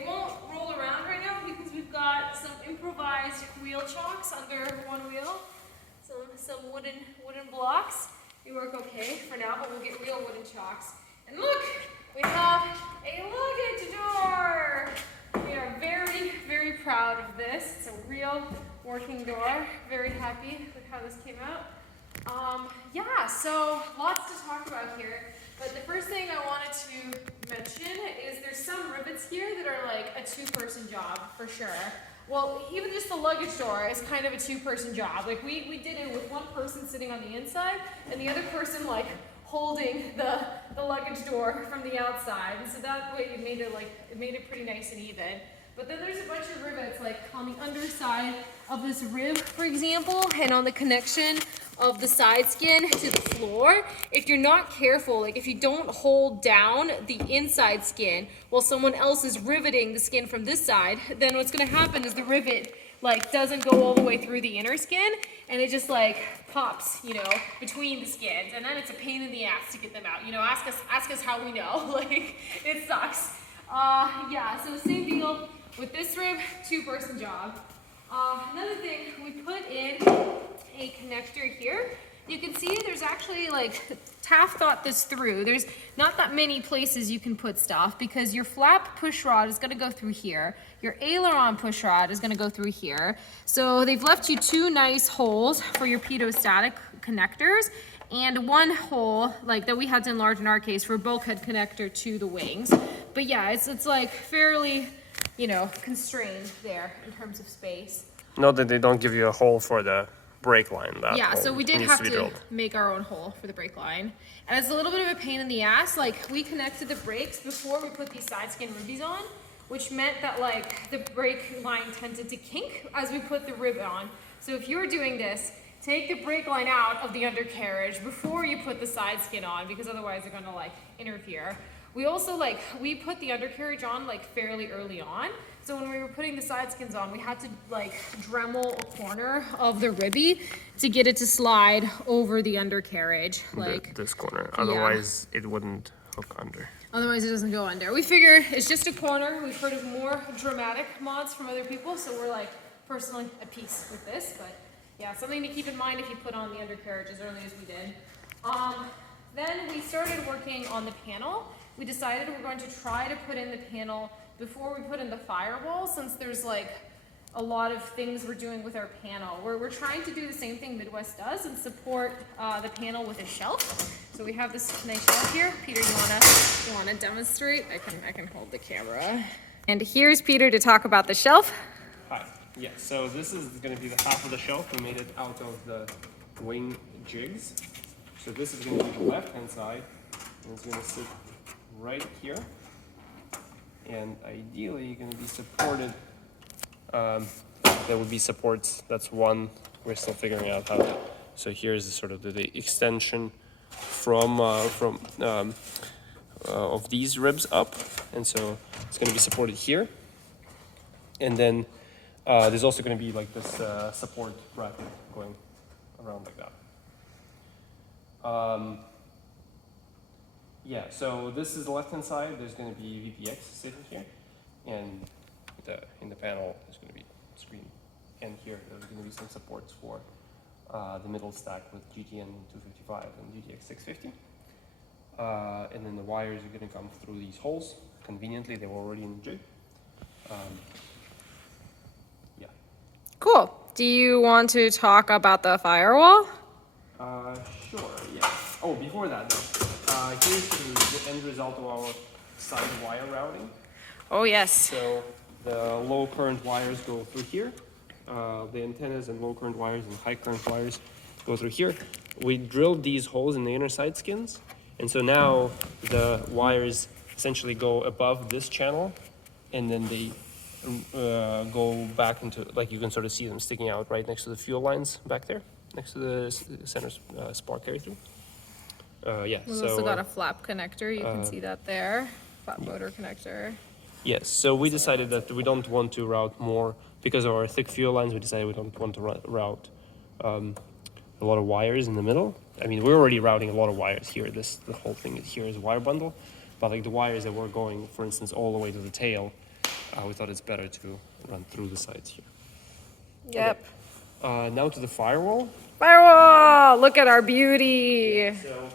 They won't roll around right now because we've got some improvised wheel chocks under one wheel. Some wooden blocks. They work okay for now, but we'll get real wooden chocks. And look, we have a luggage door. We are very, very proud of this. It's a real working door. Very happy with how this came out. Yeah, so lots to talk about here. But the first thing I wanted to mention is there's some rivets here that are like a two-person job for sure. Well, even just the luggage door is kind of a two-person job. Like we did it with one person sitting on the inside and the other person like holding the luggage door from the outside. And so that way it made it pretty nice and even. But then there's a bunch of rivets like on the underside of this rib, for example, and on the connection of the side skin to the floor. If you're not careful, like if you don't hold down the inside skin while someone else is riveting the skin from this side, then what's gonna happen is the rivet like doesn't go all the way through the inner skin and it just like pops, you know, between the skins, and then it's a pain in the ass to get them out. You know, ask us how we know. Like it sucks. Yeah, so same deal with this rib, two-person job. Another thing, we put in a connector here. You can see there's actually like, Taft thought this through. There's not that many places you can put stuff because your flap push rod is gonna go through here. Your aileron push rod is gonna go through here. So they've left you two nice holes for your pedostatic connectors and one hole like that we had to enlarge in our case for a bulkhead connector to the wings. But yeah, it's like fairly, you know, constrained there in terms of space. Note that they don't give you a hole for the brake line. Yeah, so we did have to make our own hole for the brake line. And it's a little bit of a pain in the ass. Like we connected the brakes before we put these side skin ribbies on, which meant that like the brake line tended to kink as we put the rib on. So if you're doing this, take the brake line out of the undercarriage before you put the side skin on, because otherwise they're gonna like interfere. We also we put the undercarriage on like fairly early on. So when we were putting the side skins on, we had to like Dremel a corner of the ribby to get it to slide over the undercarriage. Like this corner, otherwise it wouldn't hook under. Otherwise it doesn't go under. We figured it's just a corner. We've heard of more dramatic mods from other people, so we're like personally at peace with this. But yeah, something to keep in mind if you put on the undercarriage as early as we did. Then we started working on the panel. We decided we're going to try to put in the panel before we put in the firewall, since there's like a lot of things we're doing with our panel. We're trying to do the same thing Midwest does and support the panel with a shelf. So we have this nice shelf here. Peter, you wanna demonstrate? I can hold the camera. And here's Peter to talk about the shelf. Hi. Yeah, so this is going to be the half of the shelf. We made it out of the wing jigs. So this is going to be the left-hand side, and it's going to sit right here. And ideally, you're going to be supported. There would be supports. That's one. We're still figuring out how to. So here's sort of the extension from of these ribs up, and so it's going to be supported here. And then there's also going to be like this support bracket going around like that. Yeah, so this is the left-hand side. There's going to be VPX sitting here, and in the panel there's going to be screen, and here there's going to be some supports for the middle stack with GTN 255 and GTX 650. And then the wires are going to come through these holes. Conveniently, they were already in the jig. Yeah. Cool. Do you want to talk about the firewall? Sure, yeah. Oh, before that though, here's the end result of our side wire routing. Oh, yes. So the low current wires go through here. The antennas and low current wires and high current wires go through here. We drilled these holes in the inner side skins. And so now the wires essentially go above this channel, and then they go back into, like you can sort of see them sticking out right next to the fuel lines back there, next to the center spark carry through. Yeah. We've also got a flap connector. You can see that there, flap motor connector. Yes. So we decided that we don't want to route more because of our thick fuel lines. We decided we don't want to route a lot of wires in the middle. I mean, we're already routing a lot of wires here. The whole thing here is a wire bundle, but like the wires that were going, for instance, all the way to the tail, we thought it's better to run through the sides here. Yep. Now to the firewall. Firewall! Look at our beauty. So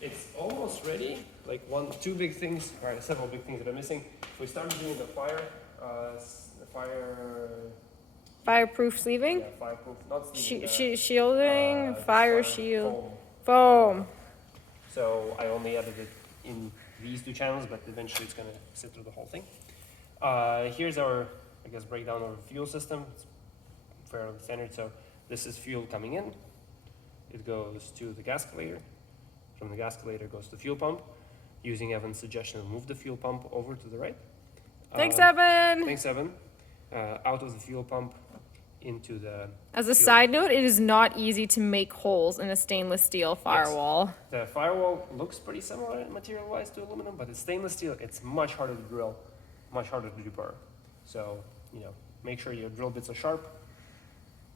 it's almost ready. Like two big things, or several big things that are missing. We started doing the Fireproof sleeving? Yeah, fireproof, not sleeving. Shielding, fire shield, foam. foam. So I only added it in these two channels, but eventually it's gonna sit through the whole thing. Here's our, I guess, breakdown of the fuel system. It's fairly standard. So this is fuel coming in. It goes to the gascolator. From the gascolator goes to the fuel pump. Using Evan's suggestion, move the fuel pump over to the right. Thanks, Evan. Thanks, Evan. Out of the fuel pump into the. As a side note, it is not easy to make holes in a stainless steel firewall. Yes. The firewall looks pretty similar material-wise to aluminum, but it's stainless steel. It's much harder to drill, much harder to deburr. So, make sure your drill bits are sharp.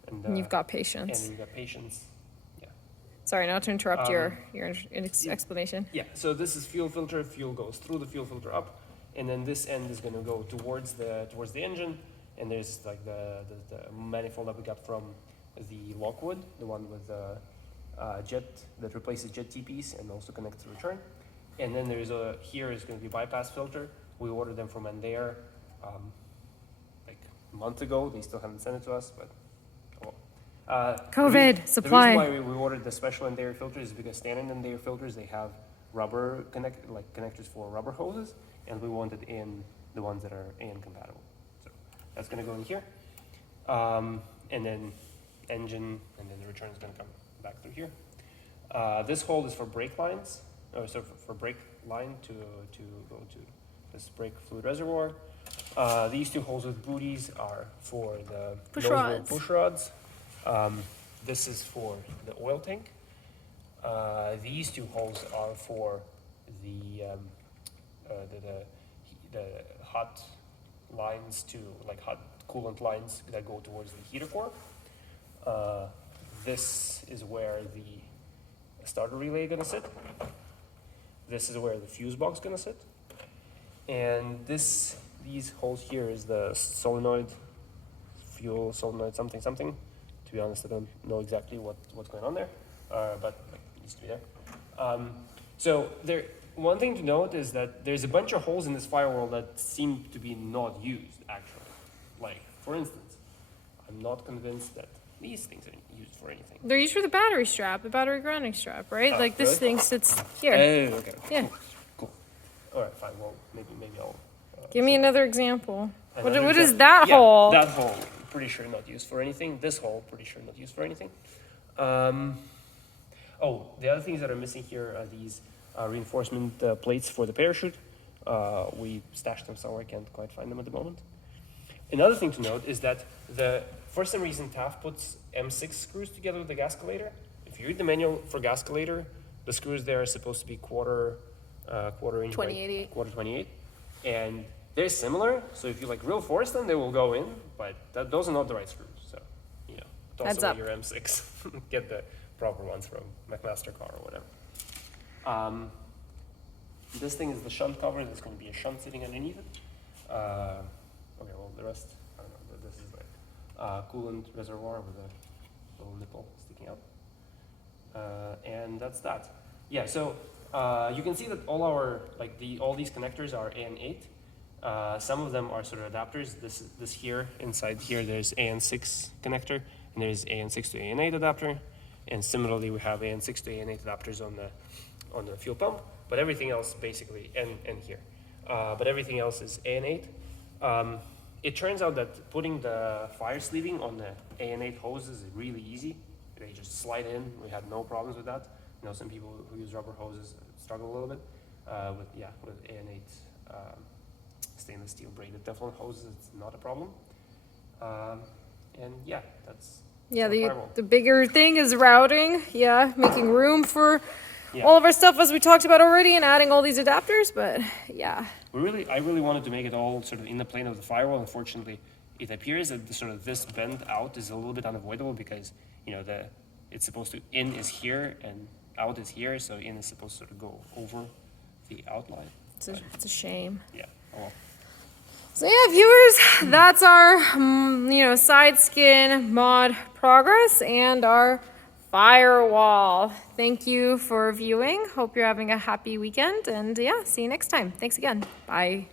And you've got patience. And you've got patience. Yeah. Sorry, not to interrupt your explanation. Yeah, so this is fuel filter. Fuel goes through the fuel filter up, and then this end is going to go towards the engine. And there's like the manifold that we got from the Lockwood, the one with the jet that replaces jet TPs and also connects to return. And then there's here is going to be bypass filter. We ordered them from Andair like a month ago. They still haven't sent it to us, but COVID supply. The reason why we ordered the special Andair filters is because standard Andair filters, they have rubber connectors for rubber hoses, and we wanted in the ones that are AN compatible. That's going to go in here, and then engine, and then the return is going to come back through here. This hole is for brake lines, for brake line to go to this brake fluid reservoir. These two holes with booties are for the push rods. This is for the oil tank. These two holes are for the hot lines hot coolant lines that go towards the heater core. This is where the starter relay is going to sit. This is where the fuse box is going to sit. And these holes here is the solenoid, fuel solenoid something. To be honest, I don't know exactly what's going on there, but it needs to be there. One thing to note is that there's a bunch of holes in this firewall that seem to be not used, actually. Like, for instance, I'm not convinced that these things are used for anything. They're used for the battery strap, the battery grounding strap, right? Like this thing sits here. Oh, okay. Yeah. Cool. All right, fine. Well, maybe I'll... Give me another example. What example. is that hole? That hole, pretty sure not used for anything. This hole, pretty sure not used for anything. The other things that are missing here are these reinforcement plates for the parachute. We stashed them somewhere, I can't quite find them at the moment. Another thing to note is that for some reason TAF puts M6 screws together with the gascolator. If you read the manual for gascolator, the screws there are supposed to be quarter inch 28. quarter 28, and they're similar. So if you real force them, they will go in, but those are not the right screws. So don't Heads also up. your M6. Get the proper ones from McMaster car or whatever. This thing is the shunt cover. There's going to be a shunt sitting underneath it. Okay, well, the rest, I don't know. This is like coolant reservoir with a little nipple sticking out. And that's that. Yeah, so you can see that all these connectors are AN8. Some of them are sort of adapters. This here, inside here, there's AN6 connector, and there's AN6 to AN8 adapter. And similarly, we have AN6 to AN8 adapters on the fuel pump, but everything else basically, and here. But everything else is AN8. It turns out that putting the fire sleeving on the AN8 hoses is really easy. They just slide in. We had no problems with that. Some people who use rubber hoses struggle a little bit. With AN8 stainless steel braided Teflon hoses, it's not a problem. That's the bigger thing is routing. Yeah, making room for all of our stuff as we talked about already, and adding all these adapters. But yeah, I really wanted to make it all sort of in the plane of the firewall. Unfortunately, it appears that this bend out is a little bit unavoidable because it's supposed to in is here and out is here, so in is supposed to sort of go over the outline. It's a shame. Yeah. Oh well. So yeah, viewers, that's our, side skin mod progress and our firewall. Thank you for viewing. Hope you're having a happy weekend, and yeah, see you next time. Thanks again. Bye.